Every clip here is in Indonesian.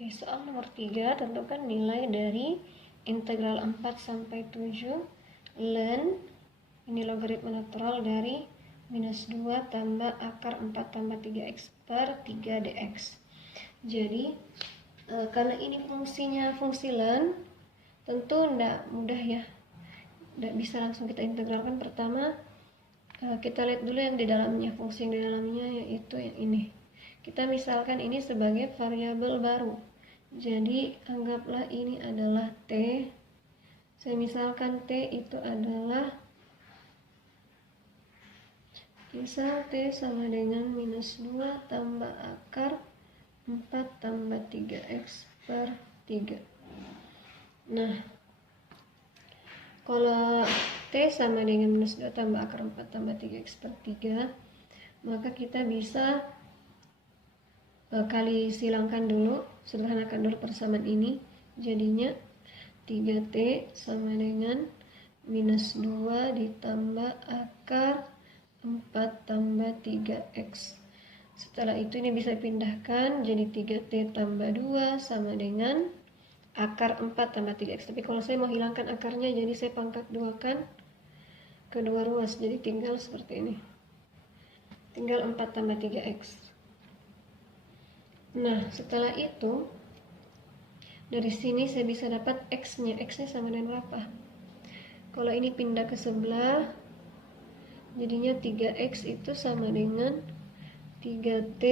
Oke, soal nomor 3, tentukan nilai dari integral 4 sampai 7 ln, ini logaritma natural dari minus 2 tambah akar 4 tambah 3x per 3 dx. Jadi, karena ini fungsinya fungsi ln, tentu tidak mudah ya, tidak bisa langsung kita integralkan. Pertama, kita lihat dulu yang di dalamnya, fungsi yang di dalamnya, yaitu yang ini. Kita misalkan ini sebagai variabel baru. Jadi anggaplah ini adalah T. Saya misalkan T itu adalah misal T sama dengan minus 2 tambah akar 4 tambah 3x per 3. Nah, kalau T sama dengan minus 2 tambah akar 4 tambah 3x per 3, maka kita bisa kali silangkan dulu, sederhanakan dulu persamaan ini. Jadinya 3T sama dengan minus 2 ditambah akar 4 tambah 3x. Setelah itu ini bisa dipindahkan, jadi 3T tambah 2 sama dengan akar 4 tambah 3x. Tapi kalau saya mau hilangkan akarnya, jadi saya pangkat 2 kan kedua ruas, jadi tinggal seperti ini, tinggal 4 tambah 3x. Nah, setelah itu dari sini saya bisa dapat x-nya. X-nya sama dengan berapa? Kalau ini pindah ke sebelah, jadinya 3x itu sama dengan 3t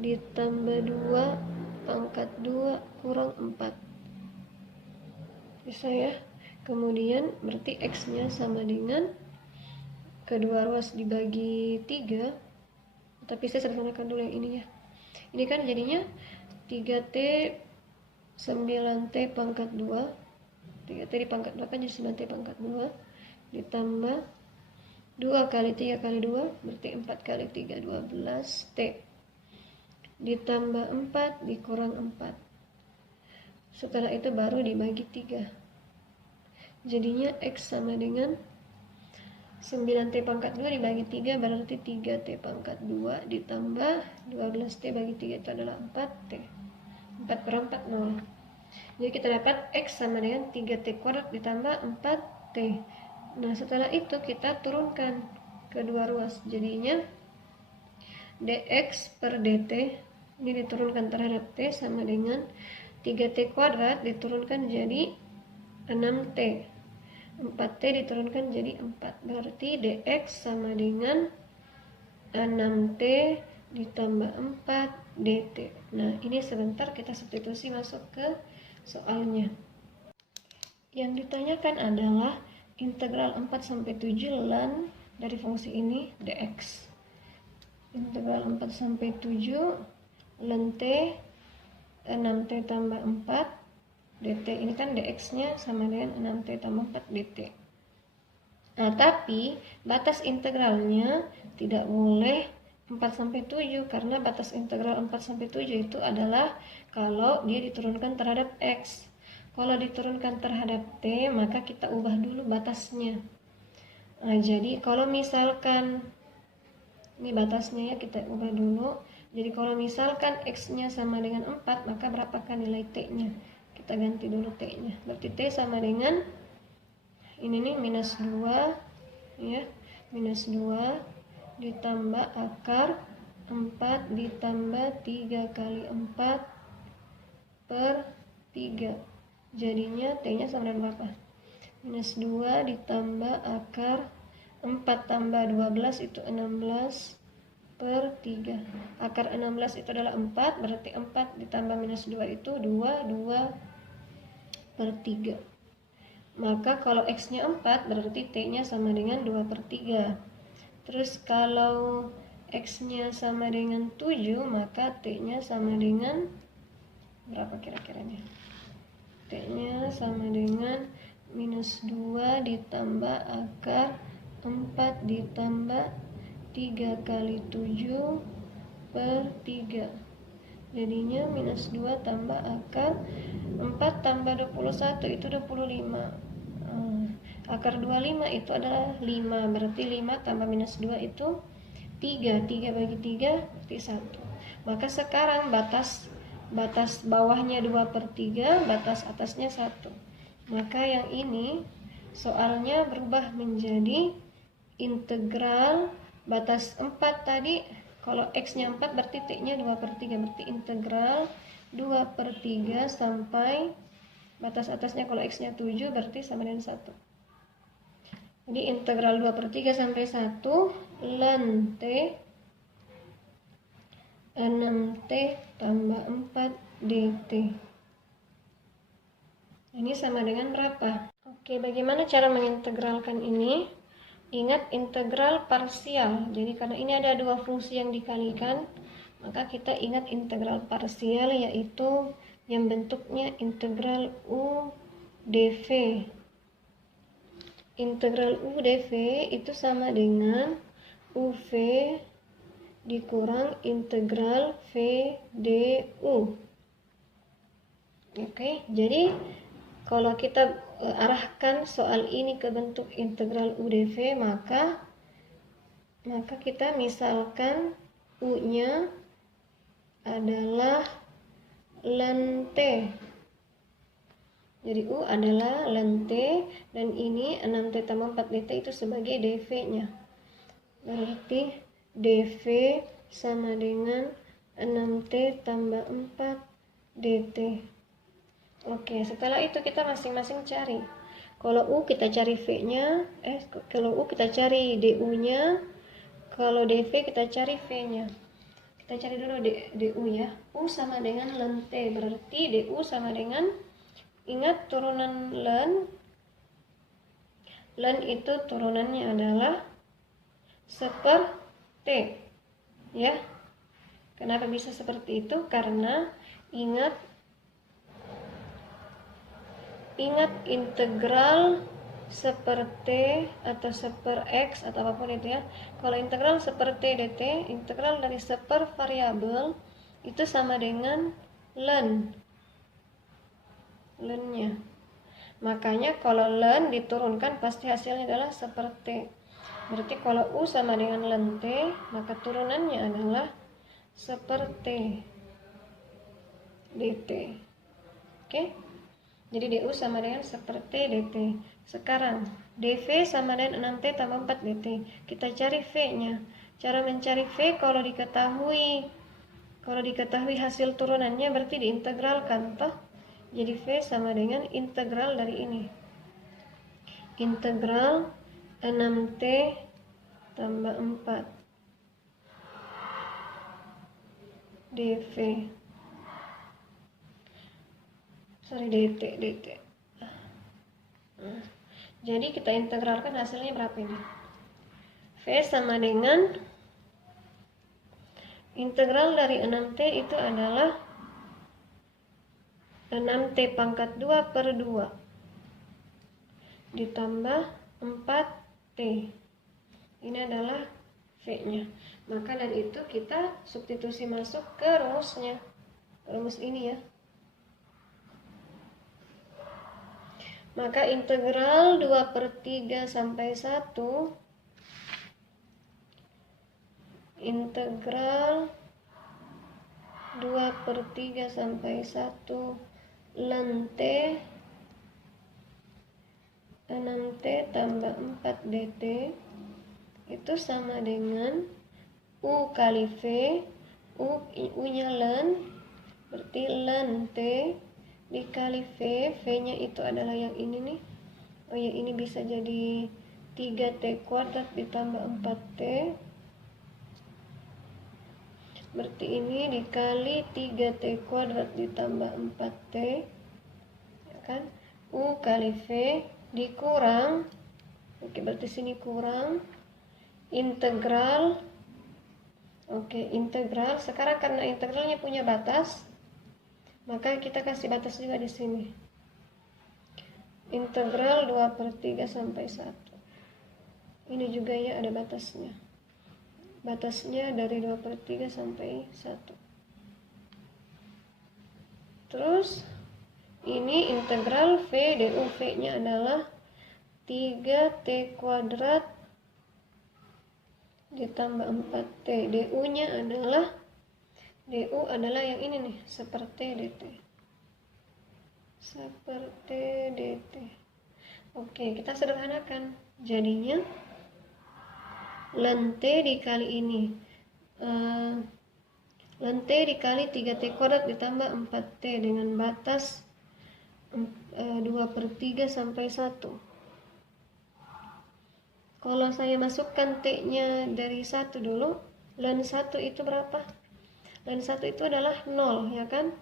ditambah 2 pangkat 2 kurang 4. Bisa ya? Kemudian berarti x-nya sama dengan kedua ruas dibagi 3. Tapi saya sederhanakan dulu yang ini ya. Ini kan jadinya 3T 9T pangkat 2. 3T dipangkat 2 kan jadi 9T pangkat 2 ditambah 2 kali 3 kali 2 berarti 4 kali 3 12T ditambah 4 dikurang 4. Setelah itu baru dibagi 3. Jadinya X sama dengan 9T pangkat 2 dibagi 3 berarti 3T pangkat 2 ditambah 12T bagi 3 itu adalah 4T. 4 per 4, 0. Jadi kita dapat X sama dengan 3T kuadrat ditambah 4T. Nah, setelah itu kita turunkan kedua ruas. Jadinya dx per dt ini diturunkan terhadap T sama dengan 3T kuadrat diturunkan jadi 6T. 4T diturunkan jadi 4. Berarti dx sama dengan 6T ditambah 4 dt. Nah, ini sebentar kita substitusi masuk ke soalnya. Yang ditanyakan adalah integral 4 sampai 7 ln dari fungsi ini dx. Integral 4 sampai 7 ln T 6T tambah 4 dt. Ini kan dx-nya sama dengan 6T tambah 4 dt. Nah, tapi batas integralnya tidak boleh 4 sampai 7 karena batas integral 4 sampai 7 itu adalah kalau dia diturunkan terhadap x. Kalau diturunkan terhadap t, maka kita ubah dulu batasnya. Nah, jadi kalau misalkan ini batasnya ya, kita ubah dulu. Jadi kalau misalkan x-nya sama dengan 4, maka berapakah nilai t-nya? Kita ganti dulu t-nya. Berarti t sama dengan ini nih minus 2 ya. Minus 2 ditambah akar 4 ditambah 3 kali 4 per 3. Jadinya t-nya sama dengan berapa? Minus 2 ditambah akar 4 tambah 12 itu 16 per 3. Akar 16 itu adalah 4, berarti 4 ditambah minus 2 itu 2 per 3. Maka kalau x-nya 4 berarti t-nya sama dengan 2 per 3. Terus kalau x-nya sama dengan 7, maka t-nya sama dengan berapa kira-kiranya? T-nya sama dengan minus 2 ditambah akar 4 ditambah 3 kali 7 per 3. Jadinya minus 2 tambah akar 4 tambah 21 itu 25. Akar 25 itu adalah 5. Berarti 5 tambah minus 2 itu 3. 3 bagi 3 berarti 1. Maka sekarang batas batas bawahnya 2/3, batas atasnya 1. Maka yang ini soalnya berubah menjadi integral batas 4 tadi. Kalau X-nya 4 berarti T-nya 2/3, berarti integral 2/3 sampai batas atasnya kalau X-nya 7 berarti sama dengan 1. Jadi integral 2/3 sampai 1 ln T 6T tambah 4 dt. Ini sama dengan berapa? Oke, bagaimana cara mengintegralkan ini? Ingat integral parsial. Jadi karena ini ada dua fungsi yang dikalikan, maka kita ingat integral parsial, yaitu yang bentuknya integral U dv. Integral U dv itu sama dengan UV dikurang integral V du. Oke, jadi kalau kita arahkan soal ini ke bentuk integral U dv, maka kita misalkan U-nya adalah ln T. Jadi U adalah ln T, dan ini 6T tambah 4 dt itu sebagai dv-nya. Berarti dv sama dengan 6T tambah 4 dt. Oke, setelah itu kita masing-masing cari. Kalau U kita cari V-nya, kalau U kita cari DU-nya, kalau DV kita cari V-nya. Kita cari dulu DU ya. U sama dengan ln T, berarti DU sama dengan, ingat turunan ln. Ln itu turunannya adalah 1/T. Ya. Kenapa bisa seperti itu? Karena ingat integral 1/T atau 1/X atau apapun itu ya. Kalau integral 1/T dt, integral dari 1 variabel itu sama dengan ln-nya. Makanya kalau ln diturunkan pasti hasilnya adalah 1/T. Berarti kalau U sama dengan ln T, maka turunannya adalah 1/T dt. Oke? Jadi DU sama dengan 1/T dt. Sekarang dV sama dengan 6T tambah 4 dt. Kita cari V-nya. Cara mencari V kalau diketahui hasil turunannya berarti diintegralkan toh. Jadi V sama dengan integral dari ini. Integral 6T tambah 4 dV. dt. Jadi kita integralkan hasilnya berapa ini? V sama dengan integral dari 6T itu adalah 6T pangkat 2/2 ditambah 4T. Ini adalah V-nya. Maka dari itu kita substitusi masuk ke rumusnya. Rumus ini ya. Maka integral 2/3 sampai 1, integral 2/3 sampai 1 ln T 6T tambah 4 dt itu sama dengan U kali V. U-nya ln, berarti ln T dikali V. V-nya itu adalah yang ini nih. Oh ya, ini bisa jadi 3T kuadrat ditambah 4T. Berarti ini dikali 3T kuadrat ditambah 4T. Ya kan? U kali V dikurang. Oke, berarti sini kurang. Integral. Oke, integral. Sekarang karena integralnya punya batas, maka kita kasih batas juga di sini. Integral 2/3 sampai 1. Ini juga ya ada batasnya. Batasnya dari 2/3 sampai 1. Terus ini integral V du. V-nya adalah 3T kuadrat ditambah 4T. Du-nya adalah DU adalah yang ini nih, seperti DT. Seperti DT. Oke, kita sederhanakan. Jadinya ln T dikali ini. Ln T dikali 3T kuadrat ditambah 4T dengan batas 2/3 sampai 1. Kalau saya masukkan T-nya dari 1 dulu, ln 1 itu berapa? Ln 1 itu adalah 0, ya kan?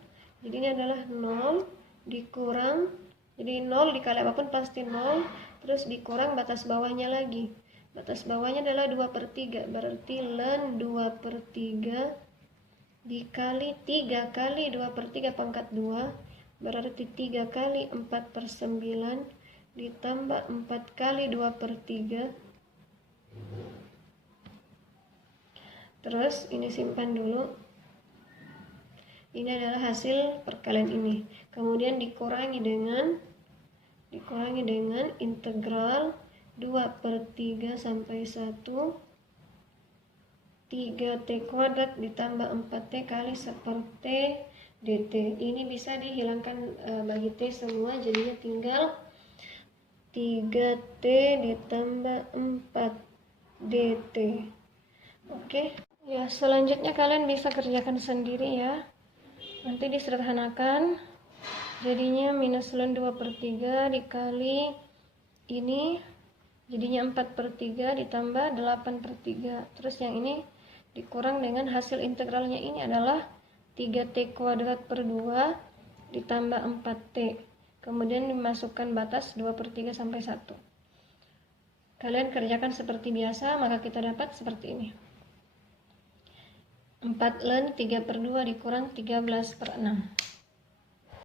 Jadi ini adalah 0 dikurang, jadi 0 dikali apapun pasti 0, terus dikurang batas bawahnya lagi. Batas bawahnya adalah 2/3, berarti ln 2/3 dikali 3 kali 2/3 pangkat 2, berarti 3 kali 4/9 ditambah 4 kali 2/3. Terus ini simpan dulu. Ini adalah hasil perkalian ini. Kemudian dikurangi dengan integral 2/3 sampai 1 3T kuadrat ditambah 4T kali 1/T dt. Ini bisa dihilangkan bagi T semua, jadinya tinggal 3T ditambah 4 dt. Oke. Ya, selanjutnya kalian bisa kerjakan sendiri ya. Nanti disederhanakan. Jadinya minus ln 2/3 dikali ini, jadinya 4/3 ditambah 8/3. Terus yang ini dikurang dengan hasil integralnya, ini adalah 3T kuadrat per 2 ditambah 4T. Kemudian dimasukkan batas 2/3 sampai 1. Kalian kerjakan seperti biasa, maka kita dapat seperti ini. 4 ln 3/2 dikurang 13/6.